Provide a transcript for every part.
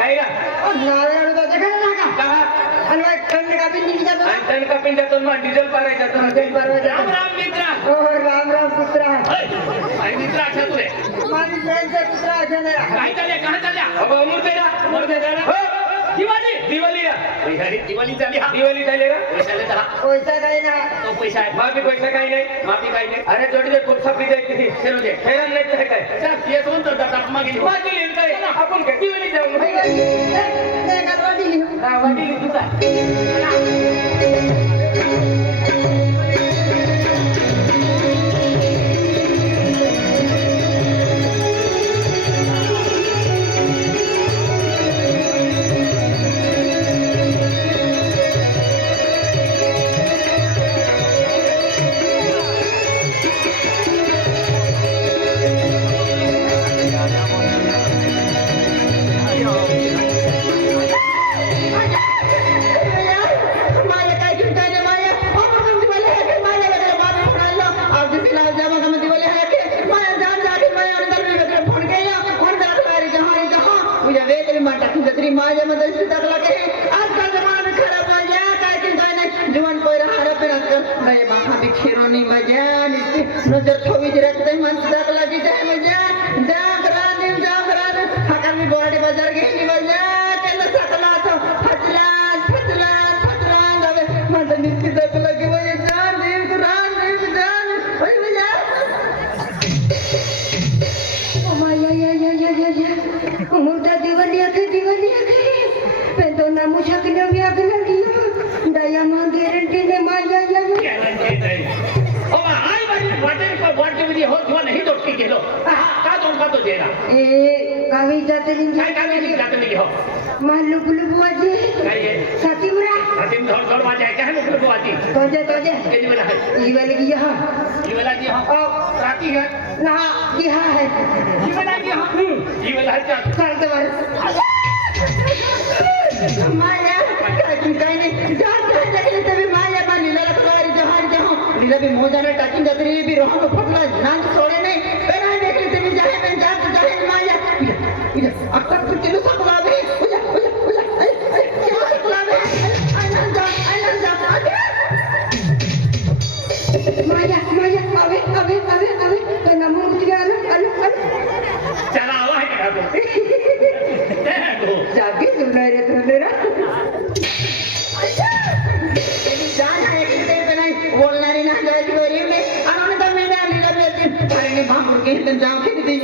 काय ना नावेड तो जगह ना का कहा आणि टन का पिंडी जातो टन का पिंड्यातून मग डिझेल पारायचा तर तेल परवा राम राम मित्रा हो राम राम पुत्रा आणि मित्रा अच्छा तुले माझी फ्रेंडचा पुत्रा अजनरा काय चालले कहा चालल्या अबो मूर्ते ना हो दिवाळी दिवाळी दिवाळी झाली हा दिवाळी झाली का पैशाले दहा पैसा काही ना तो पैसा आहे माफी पैसा काही नाही माफी काही नाही अरे जोडी दे कुठचा पिझ्झा किती खेळू दे खेळून नाही तर काय चल ये सोन तर दादा मागे मागे येईल काय आपण काय दिवाळी जाऊ ते गावाडी वाटी तुझा माझ्या मध्ये टाकला की आजकाल जमाना खराब माझ्या काय चिंता नाही जीवन पहिला हरप नाही माफी खेरोनी मजा निस्ती नजर ठोवी रखते मन टाकला की जाय मजा जागरान हाका मी बॉडी बाजार गेली मजा केला सकला तो फटला जावे माझं निस्ती टाकला की वय जान वय मजा ओ माया मुर्दा दिवाली आके पेंतो ना मुशाकिल में अगला लिया दया मां गारंटी ने माया या गॅरंटी नाही हो आई बाई वाटेल का वाटते विधी हो किंवा नाही दोस्ती केलो का दोन का तो जेरा गावी जाते दिन काय काय जाते नाही हो मालू बुलू वाजे काय आहे सातीमुरा सातीम धोड वाजे आहे काय मुकलो वाजी तोजे केली मला आहे ये वाले की यहां ये वाला जी हां राती है ना यहां है ये वाला जी हां ये वाला है चलते बार माया काय नाही जाते तभी माया पानी लला तुम्हारी जहाज जहां लीला भी मोजाने टाकिंग जातरी भी रोहन फटला नांद छोड़े नहीं पेना देख ले तभी जाए मैं जाए माया इधर अक्सर कुछ किलो सकला भी उजा क्या सकला भी आनंद माया अबे तो नमो मुझे अलो चला आवा है क्या तो जाके सुनना रे तो मेरा जान है कितने पे नहीं बोलना नहीं ना जाए गोरी में अनोने तो मैंने लीला बेटी अरे भाग के तो जाओ के दी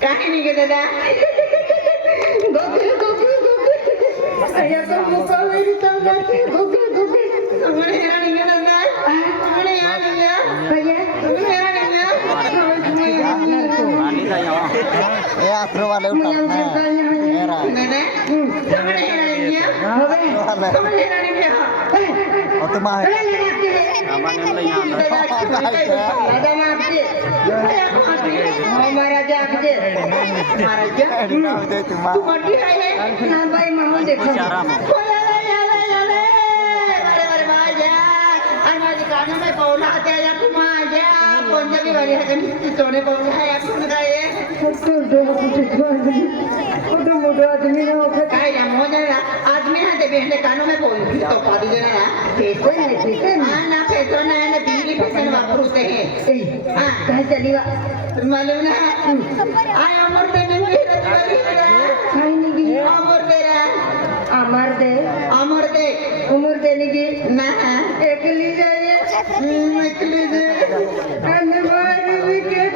काय नाही गे दादा मोठं आदमी ना ओळखत काय ना मोने आदमी है ते बेहने कानों में बोल तो पादी देना ना फेसन नाही फेसन हाँ ना पैसों ना है ना बिजली पैसे वापरते हैं हाँ काय चालली वा मालूम ना आय अमर ते नहीं काय निघी अमर तेरा अमर दे अमर ते उमर दे निघी ना एकली जाये एकली दे आणि मारी विकेट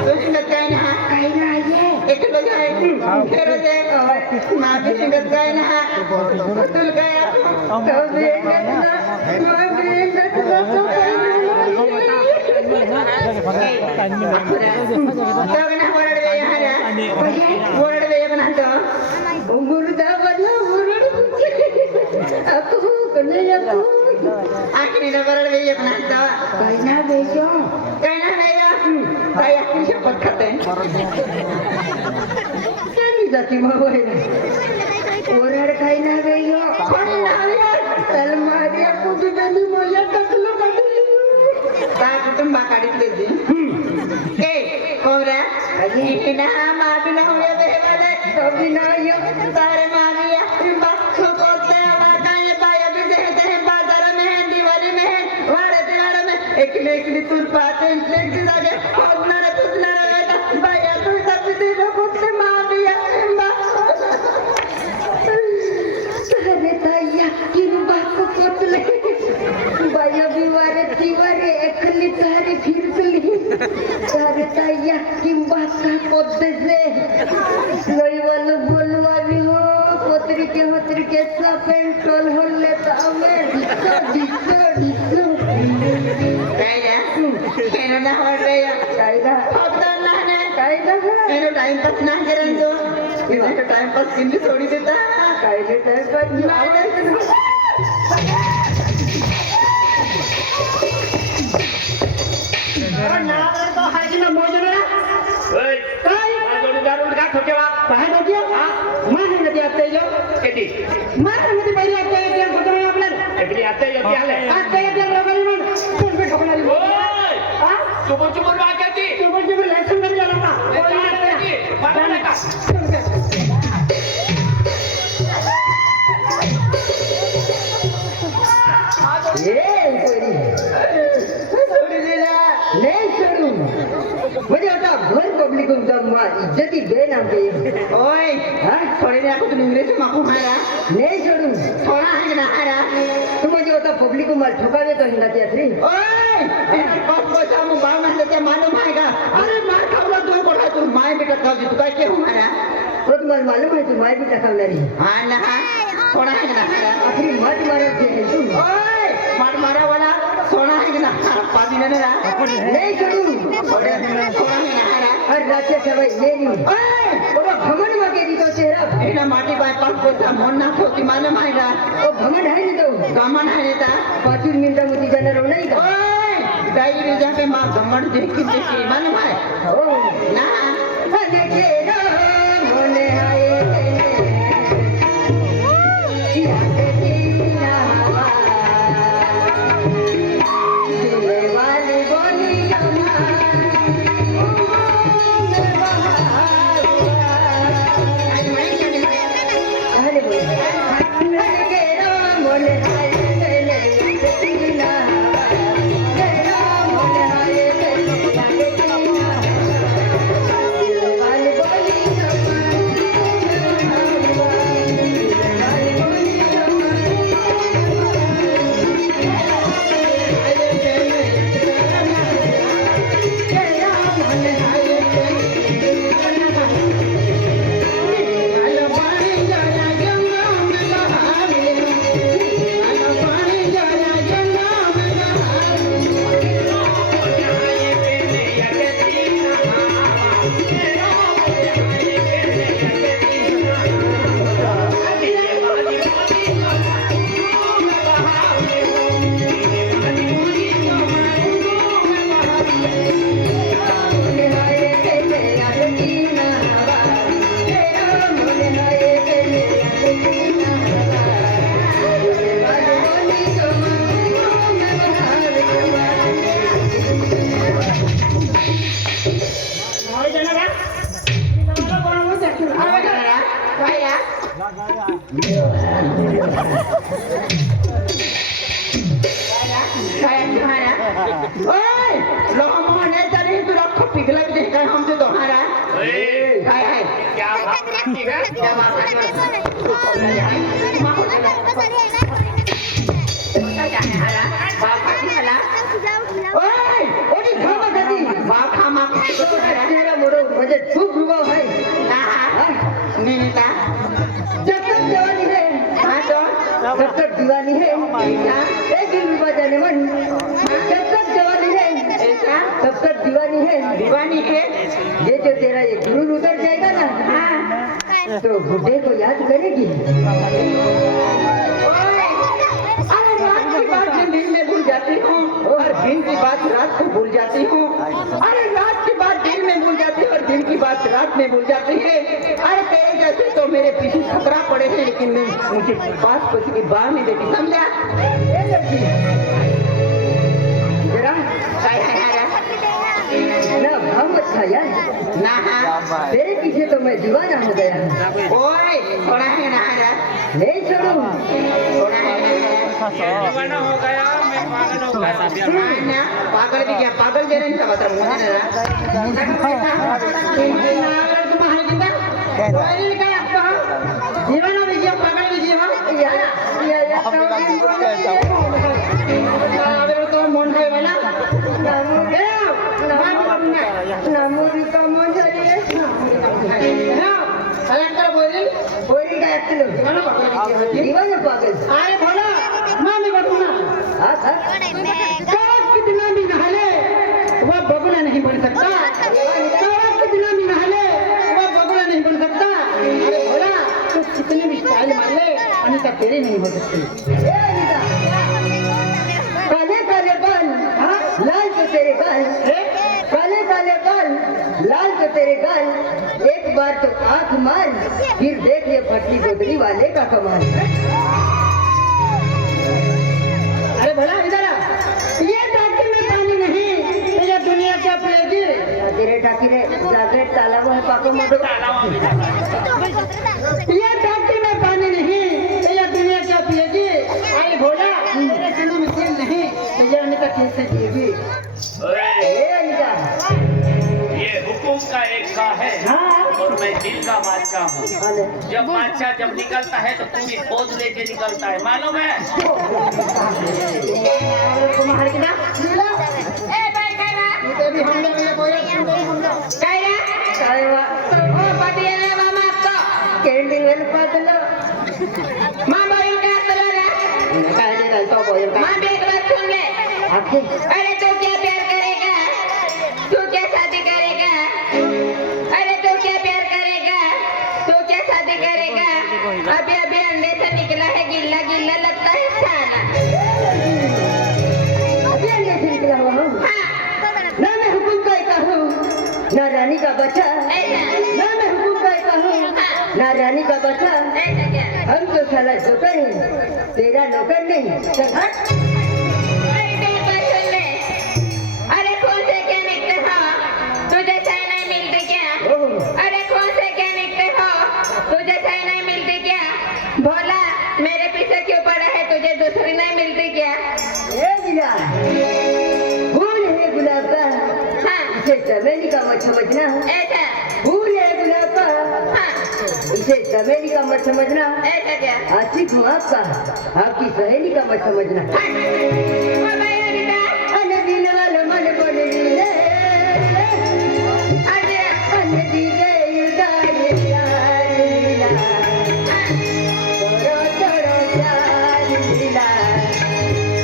तो शिंगत काय ना काय नाही एकलं जाय फेरो दे मागे शिंगत काय ना तुल काय शपथ खाते जाती मग ओरड काही ना वेगळं त्याला माझ्या कुटुंबाने माझ्या टाकलं कुटुंबाकडे ए कोऱ्या ना मागे ना होया देवाले कभी नाही सारे मागिया बाखो कोते वाकाने पाया भी देते हैं बाजार में दिवाली में वाड़े में एकली एकली तुल पाते एक जागे खोदनारे पुसनारे बेटा बाया तू सब दिलो कुत्ते मागिया अरे ताईया किंबा कोतले बाया बिवारे तिवारे एकली तारी फिरतली अरे ताईया किंबा का कोतसे लईवाल बोलवावी हो पत्रिके सा पेंटोल होले तावे डिसो कायदा केनो ना हो रे कायदा फक्त ना कायदा केनो टाइम पास ना करें तो इधर टाइम पास किल्ली छोड़ी देता कायदे टाइम तो हाजी ना मोजरा ओय काय जोडी दारू का ठोके वा काय नदिया मान नदी आता यो किती मान नदी पहिली आता येते कुठे आपल्याला एकली आता येते आले आता येते लोकांनी म्हण कोण पे ठोकणारी ओय हा चुबुर चुबुर वाक्याची तुमची लायसन नाही झाला ना मला नका नाही सोडून म्हणजे आता भर पब्लिक इज्जती बेन आमची ओय थोड़ी देर को तुम इंग्लिश में माकू खाया नाही सोडून थोड़ा है ना आरा तू म्हणजे आता पब्लिक माल ठोकावे तो हिंदा त्यातली ओय पास पैसा मु बाळ म्हणले ते मालूम आहे का अरे मार खावला तू कोठा तू माय बेटा खावली तू काय केहू मारा हो तुम्हाला मालूम आहे तू माय बी टाकवणारी हा ना थोड़ा है ना आरा आखरी मत मारत जे आहे तू ओय मार मारा वाला सोना है ना पादी ने ना नाही सोडून थोड़ा है ना आरा हर राज्य सभा ये नहीं ओय ओबा भमन मागे दी तो चेहरा एना माटी बाय पास पैसा मोन ना होती मालूम आहे का ओ भमन आहे ना तो गमन आहे ता 5 मिनिटामध्ये जाणार नाही का ओय डायरी जाके मां गमन देखी देखी मालूम है हो ना अने के मोने आए काय तुम्हारा ओय लोहा मोहने तरी तुला खूप पिघला की काय हमसे तुम्हारा काय आहे क्या बात करती है क्या बात ओय ओडी घामा कधी बाखा मा तेरा मोरो म्हणजे खूप रुबाब आहे नीता जब तक जवानी है हाँ तो जब तक दीवानी है एक दिन रुबा जाने मन जब तक जवानी है ऐसा तब तक दीवानी है दीवानी है ये जो तेरा ये गुरूर उतर जाएगा ना हाँ तो बुढ़े को याद करेगी अरे रात की बात दिन में भूल जाती हूँ और दिन की बात रात को भूल जाती हूँ अरे रात की बात दिन में भूल जाती है और दिन की बात रात में भूल जाती है अरे तेरे जैसे तो मेरे पीछे खतरा पड़े हैं लेकिन मैं मुझे पास किसी की बात नहीं देती समझा ये लड़की जरा ना भाव अच्छा यार ना हाँ तेरे पीछे तो मैं दीवाना हो गया ओए थोड़ा है ना हाँ नहीं छोड़ू थोड़ा है ना दीवाना हो गया मैं पागल हो गया ना पागल भी क्या पागल दे रहे हैं सब बता मुझे ना जीवन में क्या पागल भी जीवन यार तो मन है वाला नामोरी का मन है बोरी का एक्चुअली दीवाना पागल अरे बोला माँ मैं बोलूँ ना हाँ हाँ कवच कितना भी नहाले वह बगुला नहीं बन सकता कवच कितना भी नहाले वह बगुला नहीं बन सकता अरे भोला तू कितनी भी स्टाइल मार ले अनिता तेरी नहीं हो सकती ए अनिता काले काले बाल हाँ लाल तो तेरे गाल काले काले बाल लाल तो तेरे गाल एक बार तो आंख मार फिर देख ये फटली गोदरी वाले का कमाल अरे भला इधर आ ये टाकी में पानी नहीं तो ये दुनिया क्या पिएगी तेरे टाकी रे जाके तालाब है पाको मोटो ये टाकी में पानी नहीं तो ये दुनिया क्या पिएगी अरे भोला मेरे सीने में तेल नहीं तो ये अनिता कैसे जिएगी ए अनिता ये हुकुम का एक का है हाँ और मैं दिल का बादशाह हूँ आले जब बादशाह जब निकलता है तो पूरी फौज लेके निकलता है मालूम है तुम्हारे कितना ए भाई खाना तो भी हम लोग ये बोल काय रे काय वा ओ पाटी आला मामा तो कैंडिंग वेल पातलो मामा ये क्या चला रे काय दे काय तो बोल का मां भी एक बात सुन ले आखे अरे तू क्या प्यार करेगा तू क्या शादी करेगा अरे तू क्या प्यार करेगा तू क्या शादी करेगा अभी अभी अंडे से निकला है गिल्ला गिल्ला लगता है खाना अभी अंडे से निकला हुआ हूँ हाँ ना मैं हुकुम का एक हूँ ना रानी का बच्चा ऐसा ना मैं हुकुम का एक हूँ ना रानी का बच्चा ऐसा क्या हम तो साला जोकर हैं तेरा नौकर नहीं चल हट अरे मेरी बात सुन ले अरे कौन से क्या निकले हो तुझे सही नहीं मिलती क्या ओह अरे कौन से क्या निकले हो तुझे सही नहीं मिलती क्या भोला मेरे पीछे क्यों पड़ा है तुझे दूसरी नहीं मिलती क्या ए गिला फूल है गुलाब का हाँ इसे चमेली का मत समझना ऐसा फूल है गुलाब का हाँ इसे चमेली का मत समझना ऐसा क्या आशिक हूँ आपका आपकी सहेली का मत समझना हाँ ओ भाई अनिता अन दिल वाले मन बोल लीले अरे अन दिले उदार प्यार लीला थोड़ो थोड़ो प्यार लीला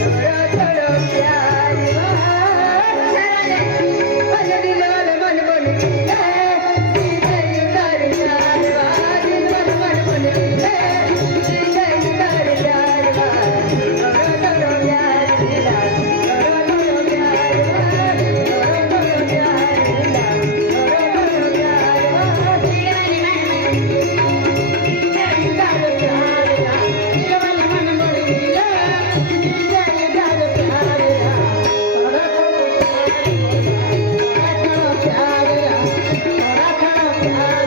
थोड़ो थोड़ो प्यार अन दिल वाले मन बोल लीले दिले उदार प्यार दिल वाले मन बोल लीले दिले उदार प्यार थोड़ो थोड़ो प्यार लीला थोड़ो थोड़ो प्यार थोड़ो थोड़ो प्यार लीला थोड़ो थोड़ो प्यार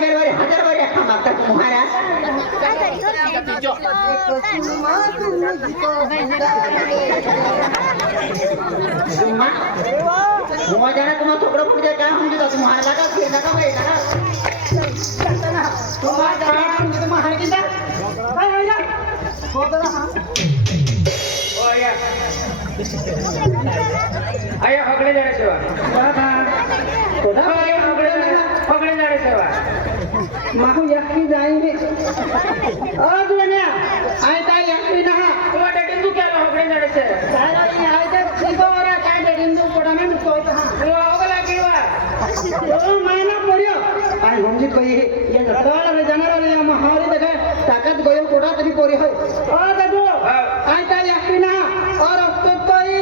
बरोबर 1000 बरे हा मागता तुम्हाला तुम्हा जाना तुम्हा थोडं पुढे काय म्हणजे तुम्हाला लगा फिर लगा बाई लगा तुम्हा जाना तुम्हा हार किंदा काय होईला होतला हा ओ आया आया हगडे जाणे सेवा बाबा कोणा आया हगडे जाणे सेवा माहू यक्की जाईने ओ दुनिया आय ताई यक्की ना तू डेटिंग क्या हगडे जाणे से काय नाही आय ते सिगोरा काय डेडिंदू पडाने मी तोय हा तू आवला किवा ओ मायना पर्यो आय हमजी कही ये जगाला रे जाणार रे महारी देखे ताकत गयो कोडा तरी पोरी होय ओ दादू आय ताई यक्की ना और तो तोय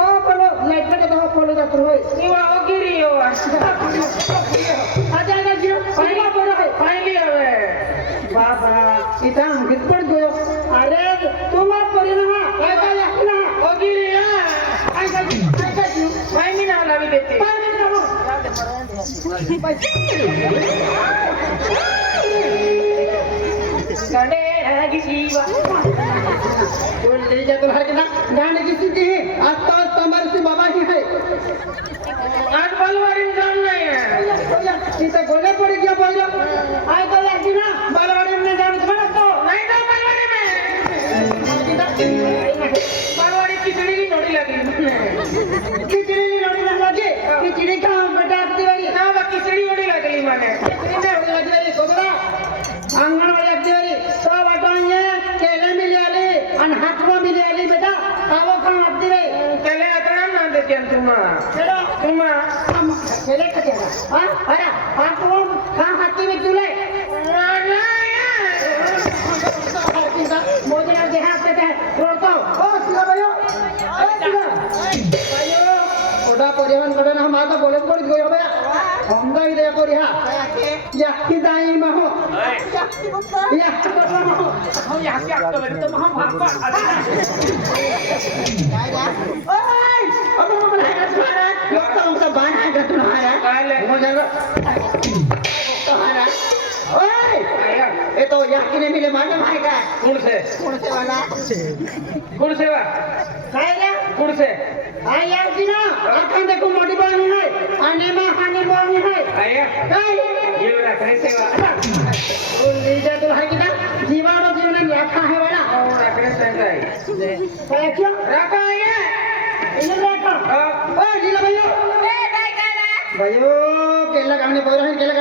ओ पलो लाइट पे तो फॉलो जात होय किवा ओगिरी हो आजा ना जियो पहिला पोर होय फायली हवे बाबा इथं अंगीत पण गयो अरे तुम्हा पोरी ना आय ताई यक्की ना ओगिरी या आय काय फायली ना लावी देते गडे रागी जीवा ले जा तो हर के ना गाने की सीधी है आज तो हमारे से बाबा ही है आज बलवारी जान नहीं है सीधे गोले पड़ी क्या बोल रहा आए तो यार ना बलवाड़ी में जान तुम्हारा तो नहीं तो बलवारी में बलवारी खिचड़ी की जोड़ी लगी खिचड़ी नहीं लड़ी ना लगे खिचड़ी का बेटा आती वाली ना वो खिचड़ी जोड़ी लगी माने खिचड़ी में उड़ी लगी वाली कोबरा आंगन वाली लगती वाली तो बताइए केले मिली वाली अन हाथवा मिली वाली बेटा आवो खाओ आती रही केले अतना ना देते तुमा चलो तुमा हम केले खाते हैं हां अरे आपको हां हाथी में चूल्हे मोदी ने देखा आपके हैं रोता ओ सिला भाइयों ओ सिला भाइयों ओडा परिवहन कडे हम आता बोले पड़ गयो बया हम गई दे परिहा याकी दाई महो याकी बटवा महो हम यहाँ के आपको बेटे तो हम भागवा ओए अब हम बनाएगा तुम्हारा लोग तो हमसे बनाएगा तुम्हारा काले हो जाएगा तुम्हारा ओए आया ये तो याकी ने मिले मालूम है का कौन से वाला काय रे कौन से आ यार की ना आखन देखो मोटी बानी है आने में हानि बानी है आया काय ये वाला कैसे वा ओ ले जा तो है कि ना जीवाणु जीवन रखा है वाला और रखने से है काय क्यों रखा है इन्हें रखा ओ लीला भाइयों भाइयों केला कामने बोल रहे हैं केला